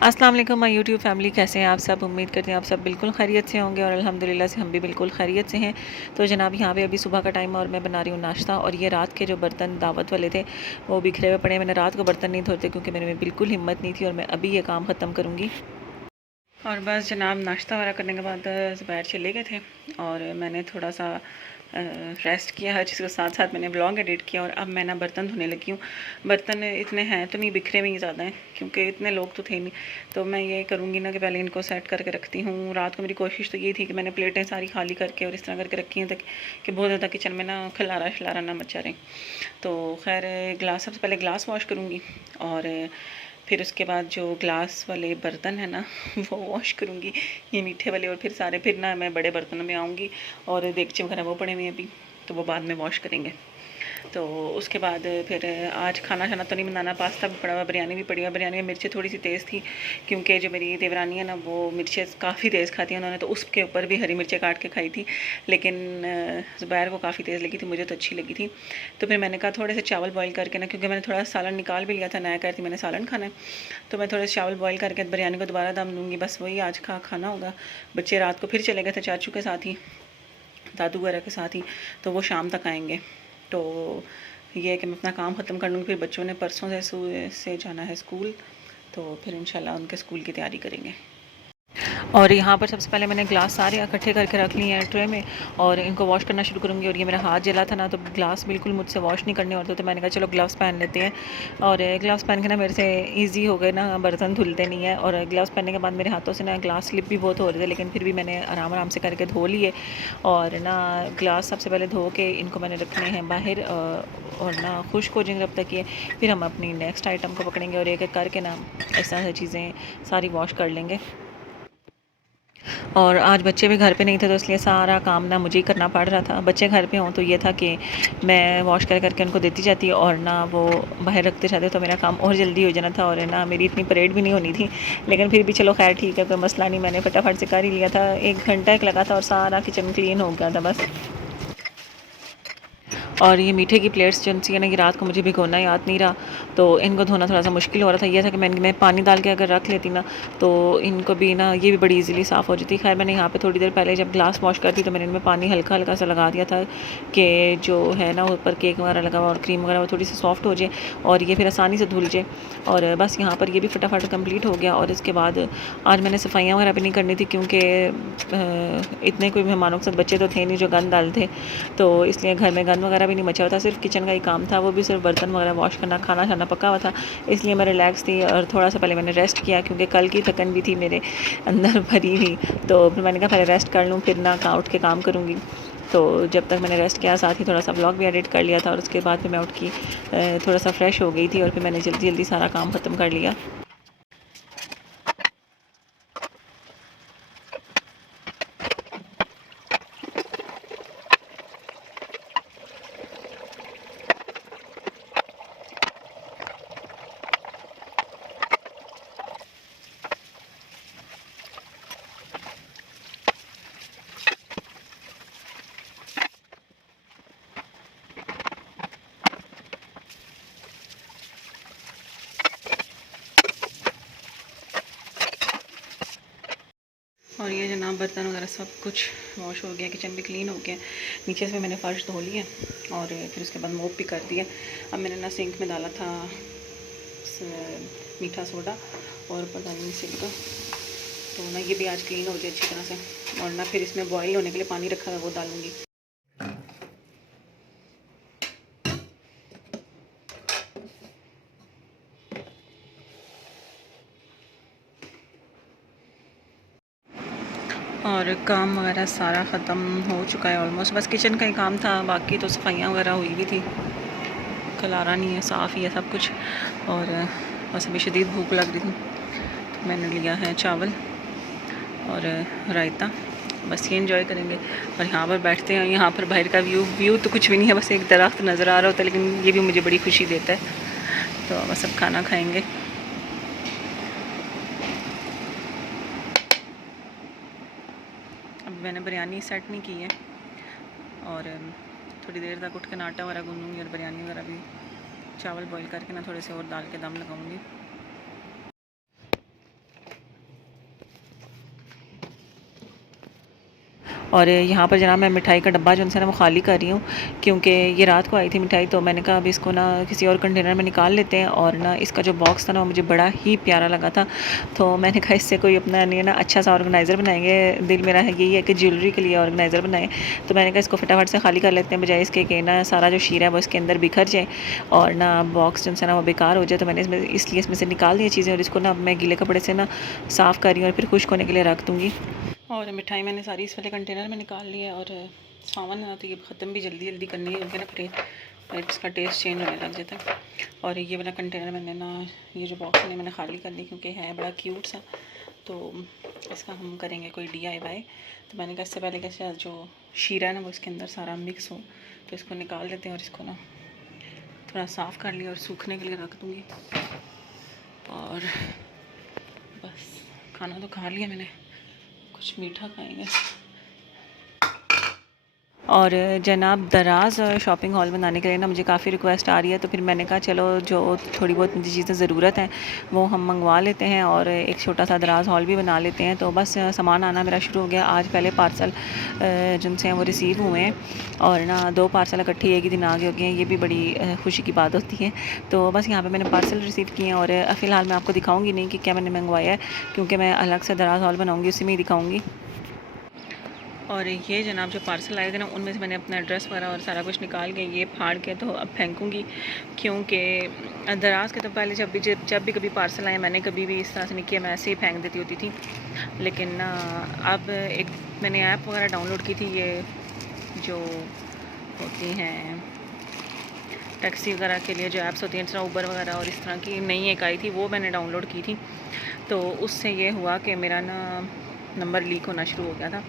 अस्सलाम वालेकुम my YouTube family, कैसे हैं आप सब। उम्मीद करते हैं आप सब बिल्कुल खैरियत से होंगे और अल्हम्दुलिल्लाह से हम भी बिल्कुल खैरियत से हैं। तो जनाब यहाँ पे अभी सुबह का टाइम है और मैं बना रही हूँ नाश्ता। और ये रात के जो बर्तन दावत वाले थे वो बिखरे हुए पड़े हैं। मैंने रात को बर्तन नहीं धोते क्योंकि मेरे में बिल्कुल हिम्मत नहीं थी और मैं अभी ये काम ख़त्म करूँगी। और बस जनाब नाश्ता वगैरह करने के बाद ज़ुबैर चले गए थे और मैंने थोड़ा सा रेस्ट किया। हर चीज़ के साथ साथ मैंने ब्लॉग एडिट किया और अब मैं ना बर्तन धोने लगी हूँ। बर्तन इतने हैं तो नहीं, बिखरे हुए ही ज़्यादा हैं क्योंकि इतने लोग तो थे नहीं। तो मैं ये करूँगी ना कि पहले इनको सेट करके रखती हूँ। रात को मेरी कोशिश तो ये थी कि मैंने प्लेटें सारी खाली करके और इस तरह करके रखी हैं ताकि कि बहुत ज़्यादा किचन में ना खलारा शलारा ना मचा रहे। तो खैर ग्लास, सबसे पहले ग्लास वॉश करूँगी और फिर उसके बाद जो ग्लास वाले बर्तन है ना वो वॉश करूँगी, ये मीठे वाले। और फिर सारे फिर ना मैं बड़े बर्तनों में आऊँगी और देगचे वगैरह वो पड़े हुए हैं अभी, तो वो बाद में वॉश करेंगे। तो उसके बाद फिर आज खाना शाना तो नहीं बनाना, पास्ता भी पड़ा हुआ, बिरयानी भी पड़ी हुई। बिरयानी में मिर्चें थोड़ी सी तेज़ थी क्योंकि जो मेरी देवरानी है ना वो मिर्चें काफ़ी तेज़ खाती हैं, उन्होंने तो उसके ऊपर भी हरी मिर्चें काट के खाई थी। लेकिन ज़ुबैर को काफ़ी तेज़ लगी थी, मुझे तो अच्छी लगी थी। तो फिर मैंने कहा थोड़े से चावल बॉयल करके ना, क्योंकि मैंने थोड़ा सालन निकाल भी लिया था, नया कहती मैंने सालन खाना है, तो मैं थोड़े से चावल बॉयल करके बिरयानी को दोबारा दम दूँगी। बस वही आज का खाना होगा। बच्चे रात को फिर चले गए थे चाचू के साथ ही, दादू वगैरह के साथ ही, तो वो शाम तक आएंगे। तो ये है कि मैं अपना काम ख़त्म कर लूँगी। फिर बच्चों ने परसों से जाना है स्कूल, तो फिर इंशाल्लाह उनके स्कूल की तैयारी करेंगे। और यहाँ पर सबसे पहले मैंने ग्लास सारे इकट्ठे करके रख लिए हैं ट्रे में और इनको वॉश करना शुरू करूँगी। और ये मेरा हाथ जला था ना, तो ग्लास बिल्कुल मुझसे वॉश नहीं करने होते, तो मैंने कहा चलो ग्लव्स पहन लेते हैं। और ग्लव्स पहन के ना मेरे से इजी हो गए ना, बर्तन धुलते नहीं है। और ग्लव्स पहनने के बाद मेरे हाथों से ना ग्लास स्लिप भी बहुत हो रहे थे, लेकिन फिर भी मैंने आराम आराम से करके धो लिए। और ना ग्लास सबसे पहले धो के इनको मैंने रखने हैं बाहर और ना खुश्क हो जाएंगे जब तक ये। फिर हम अपनी नेक्स्ट आइटम को पकड़ेंगे और एक एक करके ना इस तरह से चीज़ें सारी वॉश कर लेंगे। और आज बच्चे भी घर पे नहीं थे तो इसलिए सारा काम ना मुझे ही करना पड़ रहा था। बच्चे घर पे हों तो ये था कि मैं वॉश करके उनको देती जाती और ना वो बाहर रखते जाते, तो मेरा काम और जल्दी हो जाना था और ना मेरी इतनी परेड भी नहीं होनी थी। लेकिन फिर भी चलो खैर ठीक है, कोई मसला नहीं, मैंने फटाफट से कर ही लिया था। 1 घंटा एक लगा था और सारा किचन क्लीन हो गया था बस। और ये मीठे की प्लेट्स जो है ना, कि रात को मुझे भिगोना याद नहीं रहा, तो इनको धोना थोड़ा सा मुश्किल हो रहा था। ये था कि मैं पानी डाल के अगर रख लेती ना तो इनको भी ना ये भी बड़ी इजीली साफ़ हो जाती। खैर मैंने यहाँ पे थोड़ी देर पहले जब ग्लास वॉश करती तो मैंने इनमें पानी हल्का हल्का सा लगा दिया था कि जो है ना ऊपर केक वगैरह लगा हुआ और क्रीम वगैरह वो थोड़ी सी सॉफ्ट हो जाए और ये फिर आसानी से धुल जाए। और बस यहाँ पर ये भी फटाफट कंप्लीट हो गया। और इसके बाद आज मैंने सफाइयाँ वगैरह भी नहीं करनी थी क्योंकि इतने कोई मेहमानों के साथ बच्चे तो थे नहीं जो गंद डालते, तो इसलिए घर में गंद वगैरह भी नहीं मचा हुआ था, सिर्फ किचन का ही काम था, वो भी सिर्फ बर्तन वगैरह वॉश करना, खाना खाना पका हुआ था। इसलिए मैं रिलैक्स थी और थोड़ा सा पहले मैंने रेस्ट किया क्योंकि कल की थकन भी थी मेरे अंदर भरी हुई। तो फिर मैंने कहा पहले रेस्ट कर लूँ, फिर ना उठ के काम करूँगी। तो जब तक मैंने रेस्ट किया साथ ही थोड़ा सा ब्लॉग भी एडिट कर लिया था और उसके बाद फिर मैं उठ की थोड़ा सा फ्रेश हो गई थी और फिर मैंने जल्दी जल्दी सारा काम ख़त्म कर लिया। और ये जनाब बर्तन वगैरह सब कुछ वॉश हो गया, किचन भी क्लीन हो गया। नीचे से मैंने फ़र्श धो लिया और फिर उसके बाद मोप भी कर दिया। अब मैंने ना सिंक में डाला था मीठा सोडा और पता नहीं सिल्का, तो ना ये भी आज क्लीन हो जाए अच्छी तरह से। और ना फिर इसमें बॉयल होने के लिए पानी रखा है वो डालूँगी। और काम वगैरह सारा ख़त्म हो चुका है ऑलमोस्ट, बस किचन का ही काम था, बाकी तो सफाइयाँ वगैरह हुई भी थी। खलारा नहीं है, साफ़ ही है सब कुछ। और बस अभी शदीद भूख लग रही थी तो मैंने लिया है चावल और रायता, बस ये इंजॉय करेंगे। और यहाँ पर बैठते हैं, यहाँ पर बाहर का व्यू तो कुछ भी नहीं है, बस एक दरख्त नज़र आ रहा होता है, लेकिन ये भी मुझे बड़ी खुशी देता है। तो बस अब खाना खाएँगे। अब मैंने बिरयानी सेट नहीं की है और थोड़ी देर तक उठ के आटा वगैरह गूँधूँगी और बिरयानी वगैरह भी चावल बॉईल करके ना थोड़े से और डाल के दम लगाऊँगी। और यहाँ पर जनाब मैं मिठाई का डब्बा जो है ना वो खाली कर रही हूँ, क्योंकि ये रात को आई थी मिठाई, तो मैंने कहा अब इसको ना किसी और कंटेनर में निकाल लेते हैं। और ना इसका जो बॉक्स था ना वो मुझे बड़ा ही प्यारा लगा था, तो मैंने कहा इससे कोई अपना नहीं है ना अच्छा सा ऑर्गेनाइज़र बनाएंगे। दिल मेरा है यही है कि ज्वेलरी के लिए ऑर्गेनाइज़र बनाए, तो मैंने कहा इसको फटाफट से खाली कर लेते हैं, बजाय इसके कि ना सारा जो शीरा है वो इसके अंदर बिखर जाए और ना बॉक्स जो है ना वो बेकार हो जाए। तो मैंने इसमें इसलिए इसमें से निकाल दी चीज़ें, और इसको ना मैं गीले कपड़े से ना साफ़ कर रही हूँ और फिर खुश्क होने के लिए रख दूँगी। और मिठाई मैंने सारी इस वाले कंटेनर में निकाल ली है, और सामान ना तो ये ख़त्म भी जल्दी जल्दी करनी है, क्योंकि ना फिर इसका टेस्ट चेंज होने लग जाता है। और ये वाला कंटेनर मैंने ना ये जो बॉक्स है मैंने खाली कर ली, क्योंकि है बड़ा क्यूट सा, तो इसका हम करेंगे कोई DIY। तो मैंने कहा इससे पहले कैसे जो शीरा है ना वो इसके अंदर सारा मिक्स हो, तो इसको निकाल देते हैं और इसको ना थोड़ा साफ़ कर लिया और सूखने के लिए रख दूँगी। और बस खाना तो खा लिया मैंने, कुछ मीठा खाएंगे। और जनाब दराज़ शॉपिंग हॉल बनाने के लिए ना मुझे काफ़ी रिक्वेस्ट आ रही है, तो फिर मैंने कहा चलो जो थोड़ी बहुत मुझे चीज़ें ज़रूरत हैं वो हम मंगवा लेते हैं और एक छोटा सा दराज़ हॉल भी बना लेते हैं। तो बस सामान आना मेरा शुरू हो गया। आज पहले पार्सल जिनसे हैं वो रिसीव हुए हैं, और ना 2 पार्सल इकट्ठे एक ही दिन आगे हो गए हैं, ये भी बड़ी खुशी की बात होती है। तो बस यहाँ पर मैंने पार्सल रिसीव किए हैं, और फ़िलहाल मैं आपको दिखाऊँगी नहीं कि क्या मैंने मंगवाया है, क्योंकि मैं अलग से दराज़ हॉल बनाऊँगी, उसी में ही दिखाऊँगी। और ये जनाब जो पार्सल आए थे ना उनमें से मैंने अपना एड्रेस वगैरह और सारा कुछ निकाल के ये फाड़ के तो अब फेंकूँगी, क्योंकि दराज के तो पहले जब भी कभी पार्सल आए मैंने कभी भी इस तरह से नहीं किया, मैं ऐसे ही फेंक देती होती थी। लेकिन अब एक मैंने ऐप वगैरह डाउनलोड की थी, ये जो होती हैं टैक्सी वगैरह के लिए जो ऐप्स होती हैं, जिस तरह उबर वगैरह, और इस तरह की नई एक आई थी वो मैंने डाउनलोड की थी। तो उससे ये हुआ कि मेरा ना नंबर लीक होना शुरू हो गया था।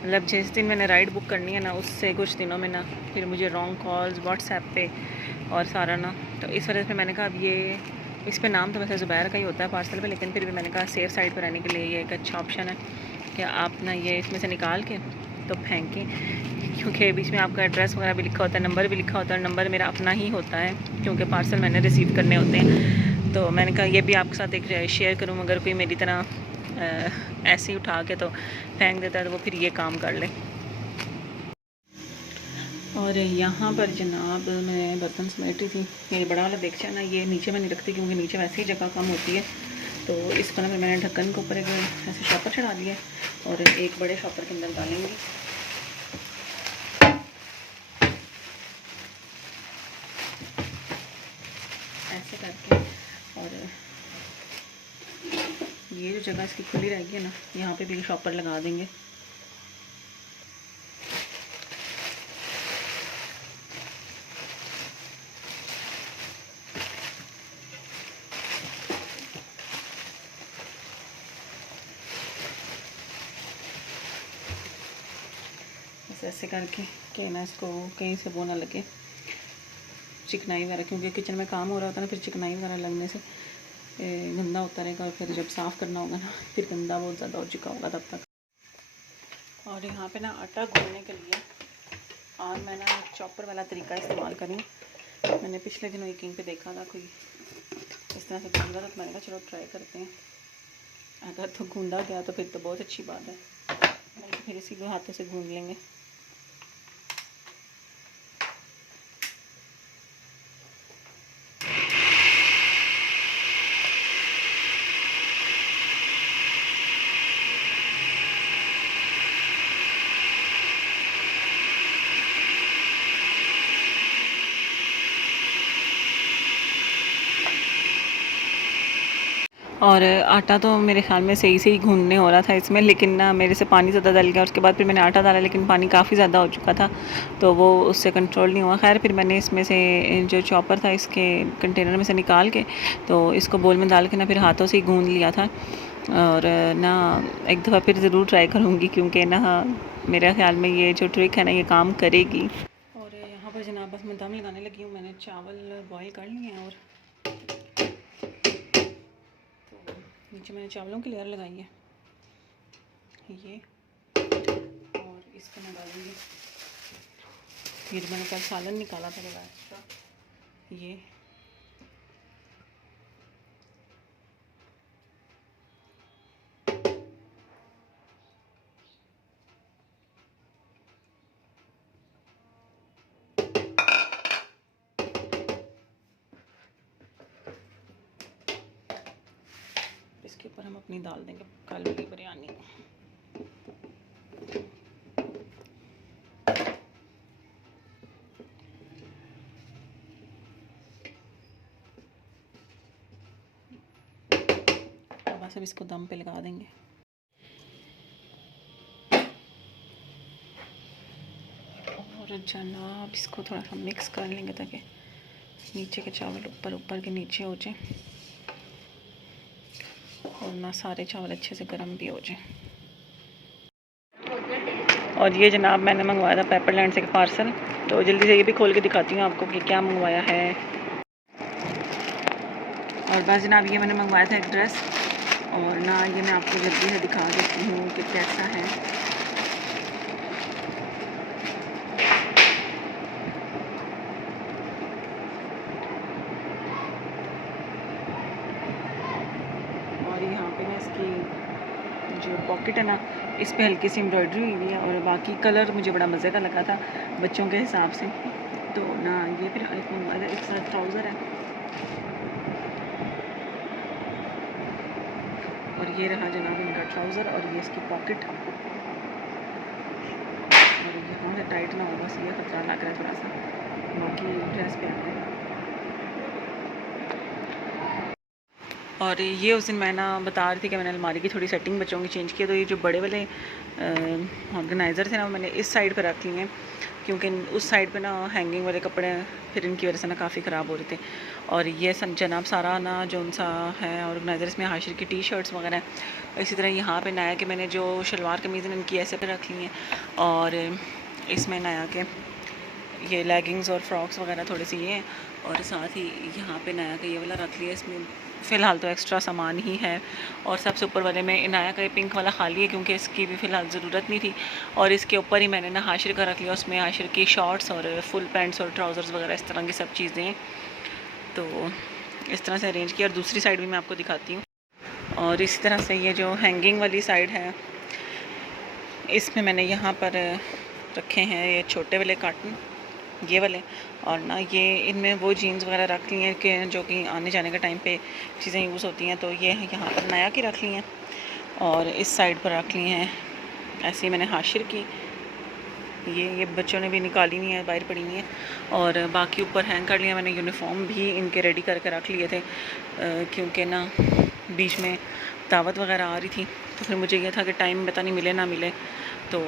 मतलब जिस दिन मैंने राइड बुक करनी है ना उससे कुछ दिनों में ना फिर मुझे रॉन्ग कॉल्स व्हाट्सएप पे और सारा ना, तो इस वजह से मैंने कहा अब ये इस पे नाम तो वैसे ज़ुबैर का ही होता है पार्सल पे, लेकिन फिर भी मैंने कहा सेफ़ साइड पर रहने के लिए ये एक अच्छा ऑप्शन है कि आप ना ये इसमें से निकाल के तो फेंकें, क्योंकि बीच में आपका एड्रेस वगैरह भी लिखा होता है, नंबर भी लिखा होता है, नंबर मेरा अपना ही होता है क्योंकि पार्सल मैंने रिसीव करने होते हैं। तो मैंने कहा ये भी आपके साथ एक शेयर करूँ, अगर कोई मेरी तरह ऐसे ही उठा के तो फेंक देता है तो वो फिर ये काम कर ले। और यहाँ पर जनाब मैं बर्तन समेट रही थी, ये बड़ा वाला देख ना ये नीचे मैं नहीं रखती क्योंकि नीचे वैसे ही जगह कम होती है, तो इसको ना मैंने ढक्कन के ऊपर एक ऐसे शॉपर चढ़ा दिया और एक बड़े शॉपर के अंदर डालेंगे। ऐसे करके, और ये जो जगह इसकी खुली रहेगी ना यहाँ पे भी शॉपर लगा देंगे। ऐसे करके कि ना इसको कहीं से वो ना लगे चिकनाई वगैरह, क्योंकि किचन में काम हो रहा होता है ना, फिर चिकनाई वगैरह लगने से गंदा होता रहेगा, और फिर जब साफ़ करना होगा ना फिर गंदा बहुत ज़्यादा हो चुका होगा तब तक। और यहाँ पे ना आटा गूंदने के लिए आज मैं ना चॉपर वाला तरीका इस्तेमाल करूँ। मैंने पिछले दिनों यकीन पे देखा था कोई इस तरह से गूंद रहा था, तो मैंने कहा चलो ट्राई करते हैं, अगर तो गूंदा गया तो फिर तो बहुत अच्छी बात है, नहीं तो फिर इसी को हाथों से गूंद लेंगे। और आटा तो मेरे ख़्याल में सही से ही गूँदने हो रहा था इसमें, लेकिन ना मेरे से पानी ज़्यादा डल गया। उसके बाद फिर मैंने आटा डाला, लेकिन पानी काफ़ी ज़्यादा हो चुका था तो वो उससे कंट्रोल नहीं हुआ। खैर फिर मैंने इसमें से जो चॉपर था इसके कंटेनर में से निकाल के तो इसको बोल में डाल के ना फिर हाथों से ही गूँद लिया था। और ना एक दफ़ा फिर ज़रूर ट्राई करूँगी, क्योंकि ना मेरे ख़्याल में ये जो ट्रिक है ना ये काम करेगी। और यहाँ पर जनाब बस मैं दम लगाने लगी हूँ। मैंने चावल बॉयल कर लिए हैं और नीचे मैंने चावलों की लेयर लगाई है ये, और इसको मैं डालूँगी ये जो मैंने कल सालन निकाला था बड़ा एक्स्ट्रा, ये इसके ऊपर हम अपनी दाल देंगे काली वाली बिरयानी। बस अब इसको दम पे लगा देंगे। और जनाब इसको थोड़ा सा मिक्स कर लेंगे ताकि नीचे के चावल ऊपर ऊपर के नीचे हो जाए और ना सारे चावल अच्छे से गर्म भी हो जाए। और ये जनाब मैंने मंगवाया था पेपरलैंड से पार्सल, तो जल्दी से ये भी खोल के दिखाती हूँ आपको कि क्या मंगवाया है। और बस जनाब ये मैंने मंगवाया था एक ड्रेस, और ना ये मैं आपको जल्दी से दिखा देती हूँ कि कैसा है। और यहाँ पे ना इसकी जो पॉकेट है ना, इस पे हल्की सी एम्ब्रॉयडरी हुई हुई है, और बाकी कलर मुझे बड़ा मज़े का लगा था बच्चों के हिसाब से। तो ना ये फिर एक साथ ट्राउज़र है, और ये रहा जनाब इनका ट्राउज़र, और ये इसकी पॉकेट। और यहाँ से टाइट ना हो, बस ये खतरा लग रहा है थोड़ा सा, बाकी ड्रेस पे आ गया। और ये उस दिन मैं ना बता रही थी कि मैंने अलमारी की थोड़ी सेटिंग बच्चों की चेंज की है, तो ये जो बड़े वाले ऑर्गेनाइज़र थे ना, मैंने इस साइड पर रख लिए हैं, क्योंकि उस साइड पे ना हैंगिंग वाले कपड़े फिर इनकी वजह से ना काफ़ी ख़राब हो रहे थे। और ये जनाब सारा ना जो सा है ऑर्गेनाइज़र, इसमें हाशिर की टी शर्ट्स वगैरह, इसी तरह यहाँ पे नया कि मैंने जो शलवार कमीज़ इनकी ऐसे पे रख ली हैं, और इसमें नया के ये लेगिंग्स और फ्रॉक्स वगैरह थोड़ी सी ये हैं, और साथ ही यहाँ पे नया का ये वाला रख लिया। इसमें फ़िलहाल तो एक्स्ट्रा सामान ही है, और सबसे ऊपर वाले में नया का ये पिंक वाला खाली है, क्योंकि इसकी भी फ़िलहाल ज़रूरत नहीं थी। और इसके ऊपर ही मैंने ना हाशिर का रख लिया, उसमें हाशिर की शॉर्ट्स और फुल पैंट्स और ट्राउज़र्स वगैरह इस तरह की सब चीज़ें हैं, तो इस तरह से अरेंज किया। और दूसरी साइड भी मैं आपको दिखाती हूँ। और इसी तरह से ये जो हैंगिंग वाली साइड है, इसमें मैंने यहाँ पर रखे हैं ये छोटे वाले कार्टन, ये वाले, और ना ये इनमें वो जीन्स वगैरह रख ली हैं कि जो कि आने जाने के टाइम पे चीज़ें यूज़ होती हैं, तो ये यहाँ पर नया की रख ली हैं, और इस साइड पर रख ली हैं ऐसे ही मैंने हाशिर की। ये बच्चों ने भी निकाली नहीं है, बाहर पड़ी नहीं है। और बाकी ऊपर हैंग कर लिया मैंने। यूनिफॉर्म भी इनके रेडी करके रख लिए थे, क्योंकि ना बीच में दावत वगैरह आ रही थी, तो फिर मुझे ये था कि टाइम पता नहीं मिले ना मिले, तो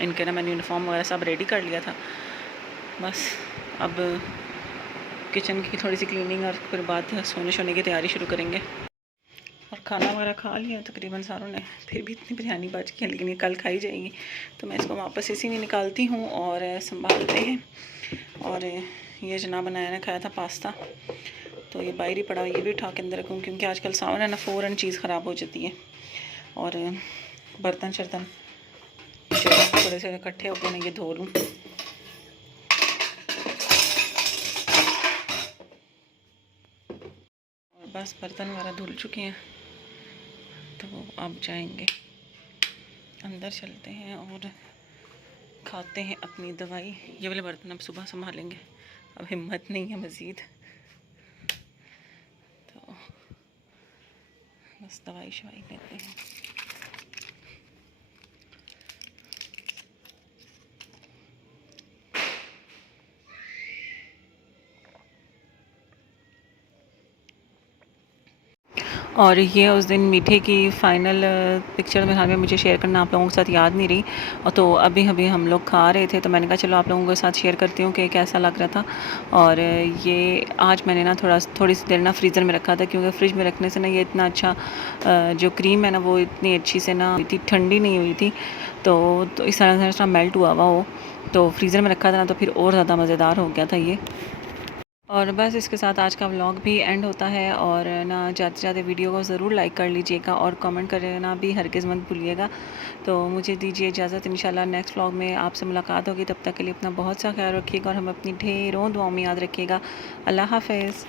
इनके ना मैंने यूनिफॉर्म वगैरह सब रेडी कर लिया था। बस अब किचन की थोड़ी सी क्लीनिंग, और फिर बाद सोने की तैयारी शुरू करेंगे। और खाना वगैरह खा लिया तकरीबन सारों ने, फिर भी इतनी बिरयानी बच गई, लेकिन ये कल खाई जाएगी, तो मैं इसको वापस इसी में निकालती हूँ और संभालते हैं। और ये जनाब बनाया ने खाया था पास्ता, तो ये बाहर ही पड़ा, ये भी उठा के अंदर रखूँ, क्योंकि आजकल सावन है ना, फ़ौरन चीज़ ख़राब हो जाती है। और बर्तन शर्तन थोड़े से इकट्ठे होकर मैं ये धो लूँ। और बस बर्तन वगैरह धुल चुके हैं, तो अब जाएंगे अंदर, चलते हैं और खाते हैं अपनी दवाई। ये वाले बर्तन अब सुबह संभालेंगे, अब हिम्मत नहीं है मज़ीद, तो बस दवाई शवाई लेते हैं। और ये उस दिन मीठे की फ़ाइनल पिक्चर में हमें मुझे शेयर करना आप लोगों के साथ याद नहीं रही, और तो अभी अभी हम लोग खा रहे थे, तो मैंने कहा चलो आप लोगों के साथ शेयर करती हूँ कि कैसा लग रहा था। और ये आज मैंने ना थोड़ी सी देर ना फ्रीज़र में रखा था, क्योंकि फ्रिज में रखने से ना ये इतना अच्छा जो क्रीम है ना, वो इतनी अच्छी से ना हुई थी, ठंडी नहीं हुई थी, तो इस तरह से मेल्ट हुआ हो, तो फ्रीज़र में रखा था ना, तो फिर और ज़्यादा मज़ेदार हो गया था ये। और बस इसके साथ आज का व्लॉग भी एंड होता है। और ना जाते जाते वीडियो को ज़रूर लाइक कर लीजिएगा, और कमेंट करना भी हरगिज़ मत भूलिएगा। तो मुझे दीजिए इजाज़त, इंशाल्लाह नेक्स्ट व्लॉग में आपसे मुलाकात होगी। तब तक के लिए अपना बहुत सा ख्याल रखिएगा, और हम अपनी ढेरों दुआओं में याद रखिएगा। अल्लाह हाफ़िज़।